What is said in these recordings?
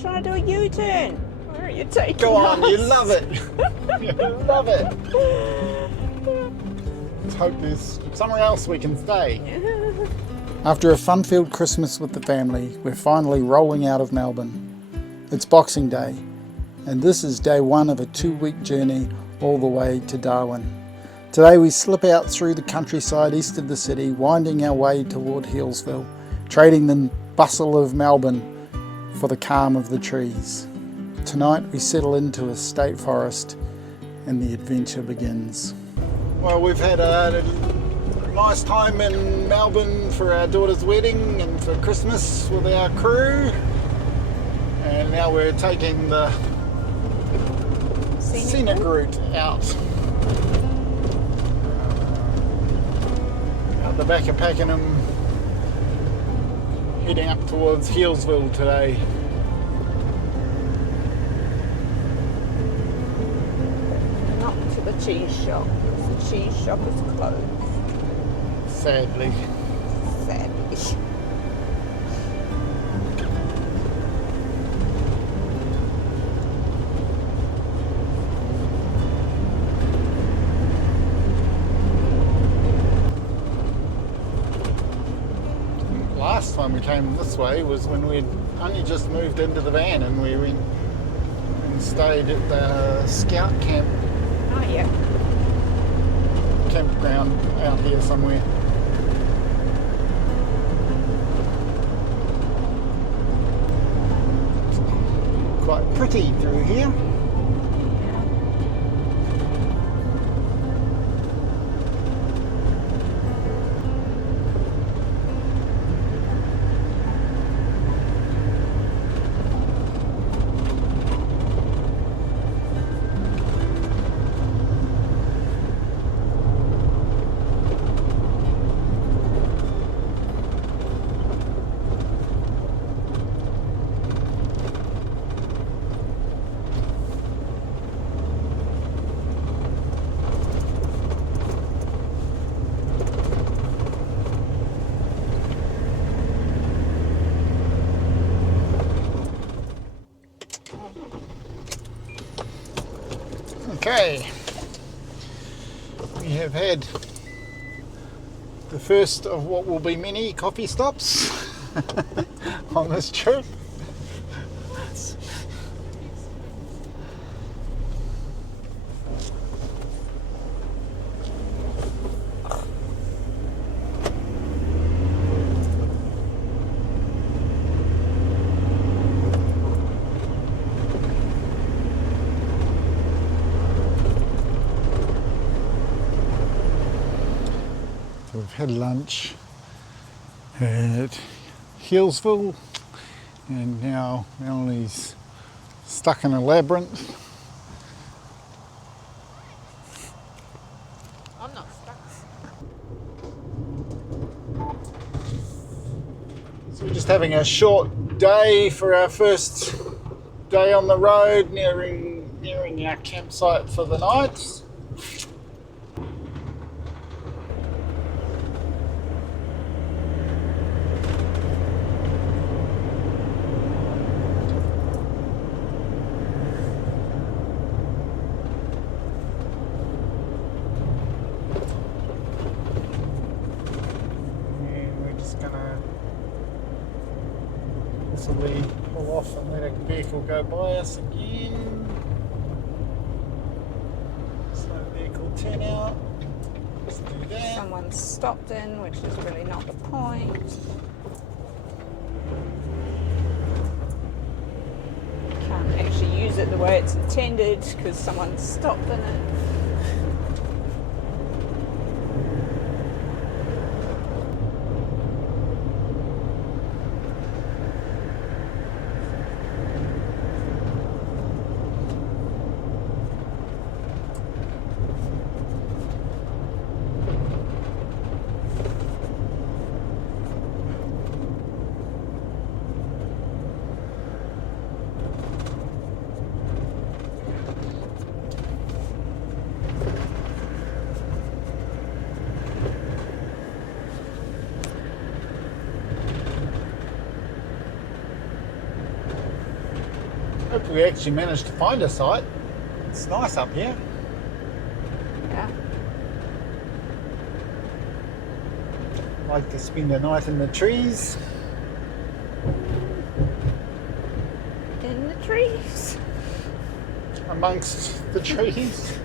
trying to do a U-turn. Where are you taking Go on, us? you love it. You love it. Let's hope there's somewhere else we can stay. After a fun-filled Christmas with the family, we're finally rolling out of Melbourne. It's Boxing Day, and this is day one of a 2-week journey all the way to Darwin. Today we slip out through the countryside east of the city, winding our way toward Healesville, trading the bustle of Melbourne for the calm of the trees. Tonight we settle into a state forest and the adventure begins. Well, we've had a nice time in Melbourne for our daughter's wedding and for Christmas with our crew, and now we're taking the scenic route out the back of Pakenham, heading up towards Healesville today. Not to the cheese shop, because the cheese shop is closed. Sadly. Last time we came this way was when we'd only just moved into the van, and we went and stayed at the scout camp. Oh yeah. Campground out here somewhere. Quite pretty through here. Okay, we have had the first of what will be many coffee stops on this trip. We've had lunch at Healesville, and now Melanie's stuck in a labyrinth. I'm not stuck. So we're just having a short day for our first day on the road, nearing our campsite for the night. Possibly pull off and let a vehicle go by us again. So vehicle 10 out. Let's do that. Someone stopped in, which is really not the point. Can't actually use it the way it's intended because someone stopped in it. Hope we actually managed to find a site. It's nice up here. Yeah. Like to spend the night in the trees. In the trees. Amongst the trees.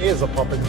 Ears are popping.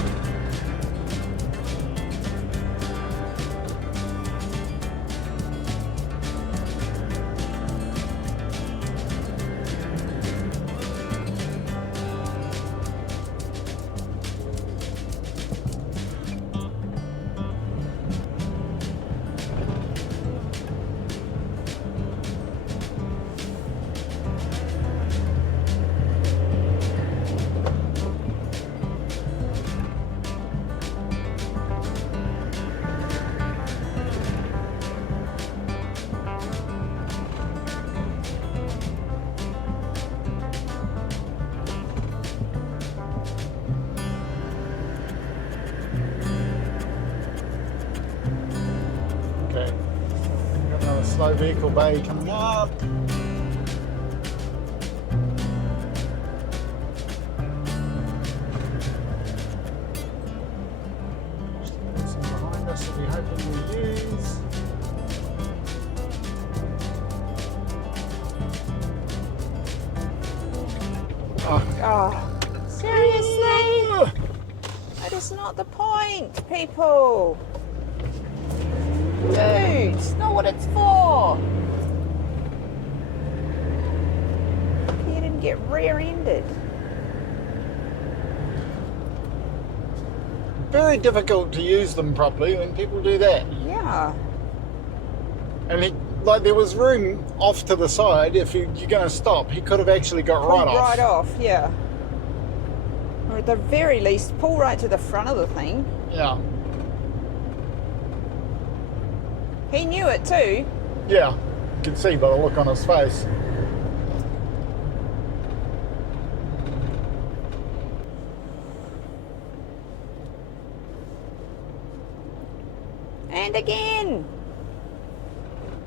Okay, got another slow vehicle bay coming up. Some behind us that we hoping we use. Oh, seriously? That is not the point, people. Dude, it's not what it's for. You didn't get rear-ended. Very difficult to use them properly when people do that. Yeah. And there was room off to the side. If you're going to stop, he could have actually got Pull right off. Right off, yeah. Or at the very least, pull right to the front of the thing. Yeah. He knew it too. Yeah. You can see by the look on his face. And again.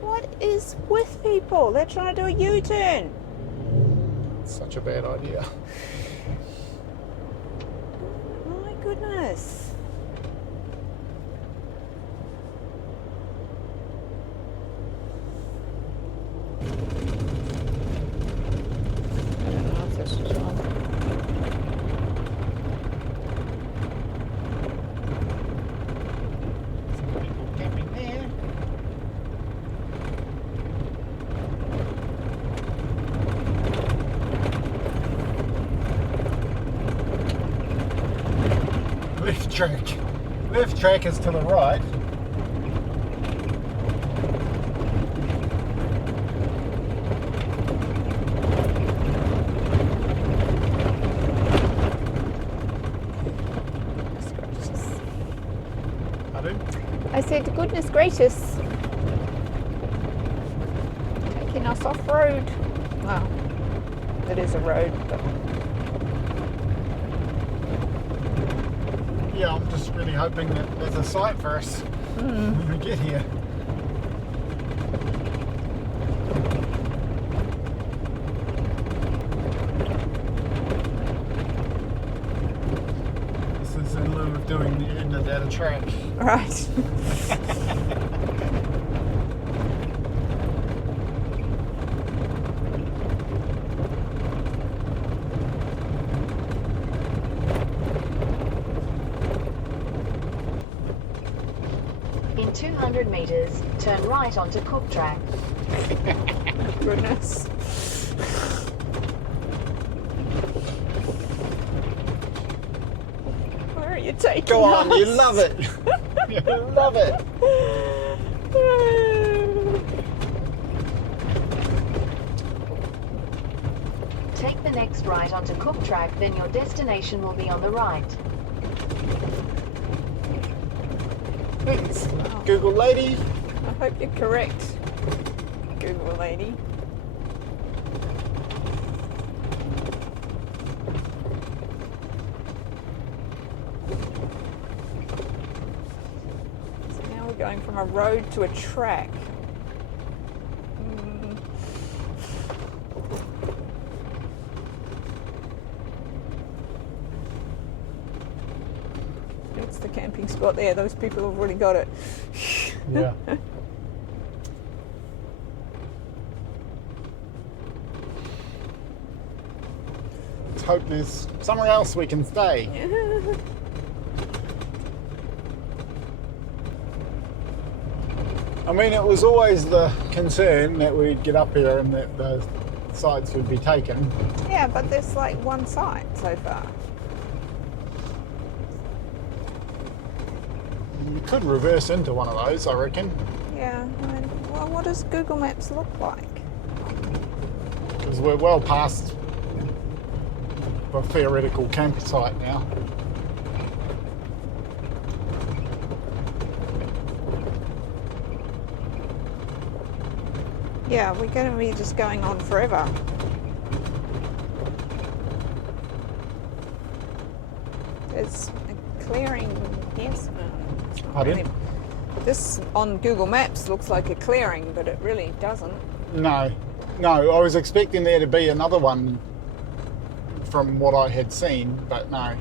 What is with people? They're trying to do a U-turn. Such a bad idea. Oh my goodness. I don't know if this is on. People camping there. Left track. Left track is to the right. I said, goodness gracious. Taking us off road. Well, it is a road, but Yeah, I'm just really hoping that there's a site for us when we get here. This is in lieu of doing the end of that track. right. 200 metres, turn right onto Cook Track. Goodness. Where are you taking Go on, us? you love it. You love it. Take the next right onto Cook Track, then your destination will be on the right. Thanks, Google lady. I hope you're correct, Google lady. So now we're going from a road to a track. It's the camping spot there. Those people have already got it. Yeah. Let's hope there's somewhere else we can stay. I mean, it was always the concern that we'd get up here and that the sites would be taken. Yeah, but there's like one site so far. You could reverse into one of those, I reckon. Yeah, I mean, well, what does Google Maps look like? Because we're well past a theoretical campsite now. Yeah, we're going to be just going on forever. There's a clearing, yes. It's not Pardon? really. This on Google Maps looks like a clearing, but it really doesn't. No, I was expecting there to be another one from what I had seen, but no.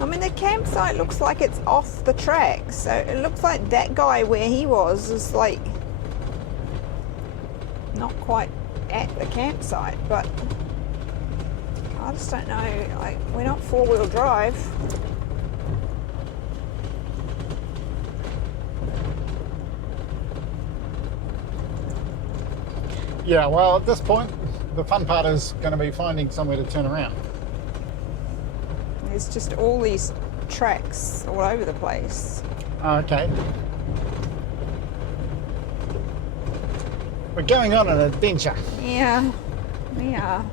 I mean, the campsite looks like it's off the track, so it looks like that guy where he was is like not quite at the campsite, but I just don't know, like, we're not four-wheel drive. Yeah, well, at this point, the fun part is going to be finding somewhere to turn around. There's just all these tracks all over the place. Okay. We're going on an adventure. Yeah, we are.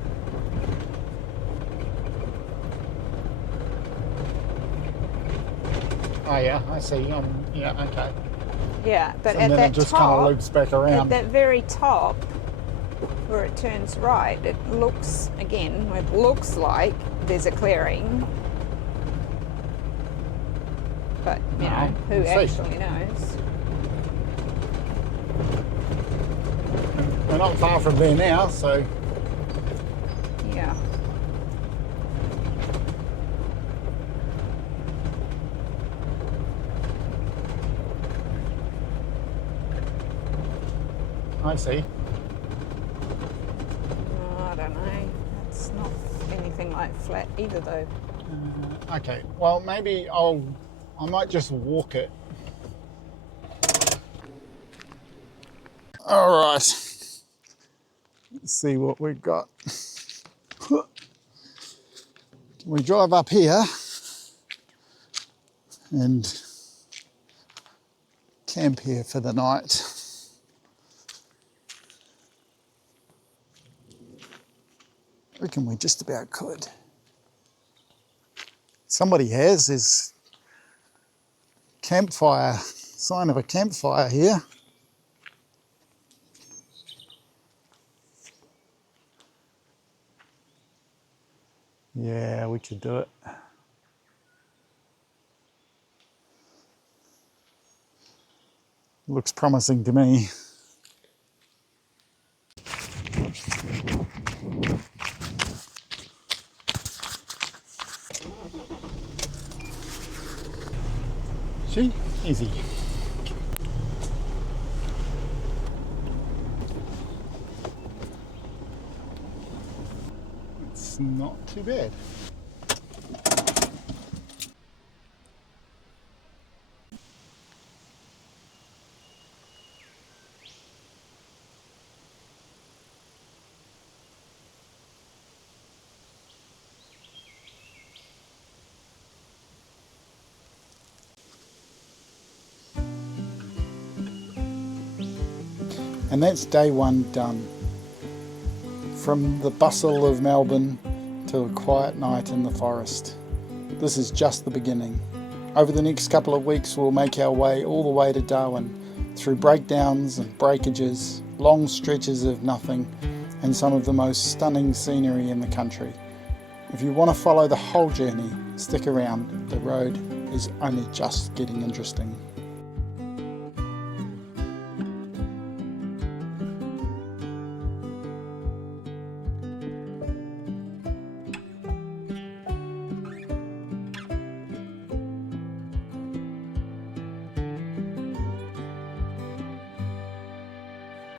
Oh yeah, I see. Yeah, okay. Yeah, but And at then that it just kind of top, loops back at around. that very top, where it turns right, it looks, again, it looks like there's a clearing. But, you know, who we'll see. actually knows? We're not far from there now, so Yeah. I see. I don't know. It's not anything like flat either, though. Okay, well maybe I might just walk it. All right, let's see what we've got. We drive up here and camp here for the night. I reckon we just about could. Somebody has this campfire, sign of a campfire here. Yeah, we could do it. Looks promising to me. See? Easy. Let's It's not too bad. And that's day one done. From the bustle of Melbourne to a quiet night in the forest. This is just the beginning. Over the next couple of weeks we'll make our way all the way to Darwin, through breakdowns and breakages, long stretches of nothing, and some of the most stunning scenery in the country. If you want to follow the whole journey, stick around. The road is only just getting interesting.